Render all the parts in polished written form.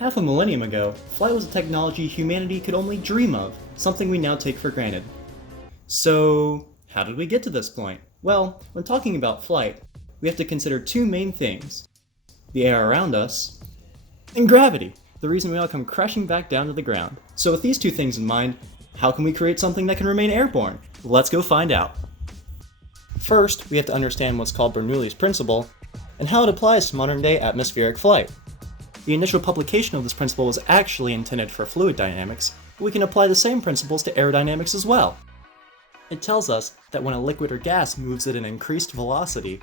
Half a millennium ago, flight was a technology humanity could only dream of, something we now take for granted. So, how did we get to this point? Well, when talking about flight, we have to consider two main things: the air around us, and gravity, the reason we all come crashing back down to the ground. So with these two things in mind, how can we create something that can remain airborne? Let's go find out. First, we have to understand what's called Bernoulli's principle, and how it applies to modern-day atmospheric flight. The initial publication of this principle was actually intended for fluid dynamics, but we can apply the same principles to aerodynamics as well. It tells us that when a liquid or gas moves at an increased velocity,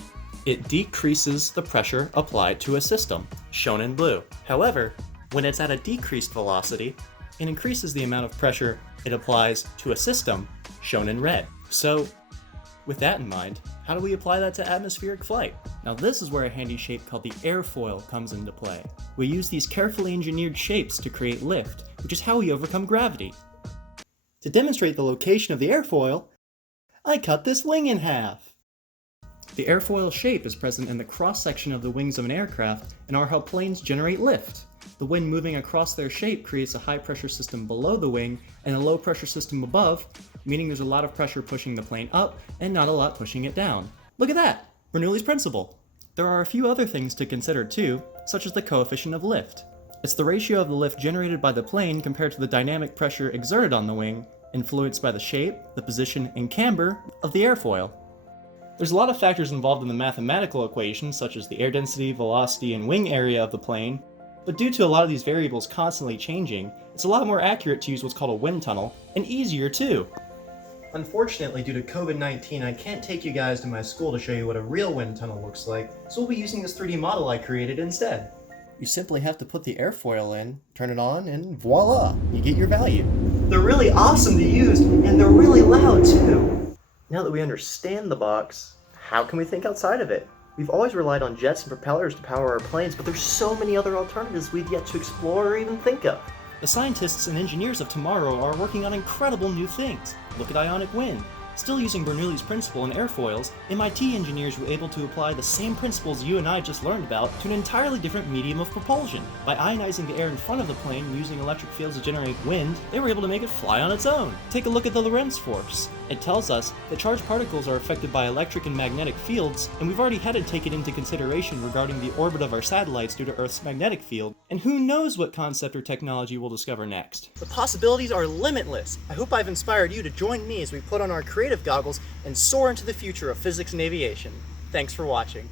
it decreases the pressure applied to a system, shown in blue. However, when it's at a decreased velocity, it increases the amount of pressure it applies to a system, shown in red. So, with that in mind, how do we apply that to atmospheric flight? Now this is where a handy shape called the airfoil comes into play. We use these carefully engineered shapes to create lift, which is how we overcome gravity. To demonstrate the location of the airfoil, I cut this wing in half. The airfoil shape is present in the cross-section of the wings of an aircraft and are how planes generate lift. The wind moving across their shape creates a high-pressure system below the wing and a low-pressure system above, meaning there's a lot of pressure pushing the plane up and not a lot pushing it down. Look at that! Bernoulli's principle! There are a few other things to consider too, such as the coefficient of lift. It's the ratio of the lift generated by the plane compared to the dynamic pressure exerted on the wing, influenced by the shape, the position, and camber of the airfoil. There's a lot of factors involved in the mathematical equations, such as the air density, velocity, and wing area of the plane, but due to a lot of these variables constantly changing, it's a lot more accurate to use what's called a wind tunnel, and easier too. Unfortunately, due to COVID-19, I can't take you guys to my school to show you what a real wind tunnel looks like, so we'll be using this 3D model I created instead. You simply have to put the airfoil in, turn it on, and voila, you get your value. They're really awesome to use, and they're really loud too. Now that we understand the box, how can we think outside of it? We've always relied on jets and propellers to power our planes, but there's so many other alternatives we've yet to explore or even think of. The scientists and engineers of tomorrow are working on incredible new things. Look at ionic wind. Still using Bernoulli's principle in airfoils, MIT engineers were able to apply the same principles you and I just learned about to an entirely different medium of propulsion. By ionizing the air in front of the plane and using electric fields to generate wind, they were able to make it fly on its own. Take a look at the Lorentz force. It tells us that charged particles are affected by electric and magnetic fields, and we've already had to take it into consideration regarding the orbit of our satellites due to Earth's magnetic field, and who knows what concept or technology we'll discover next. The possibilities are limitless. I hope I've inspired you to join me as we put on our creative goggles and soar into the future of physics and aviation. Thanks for watching.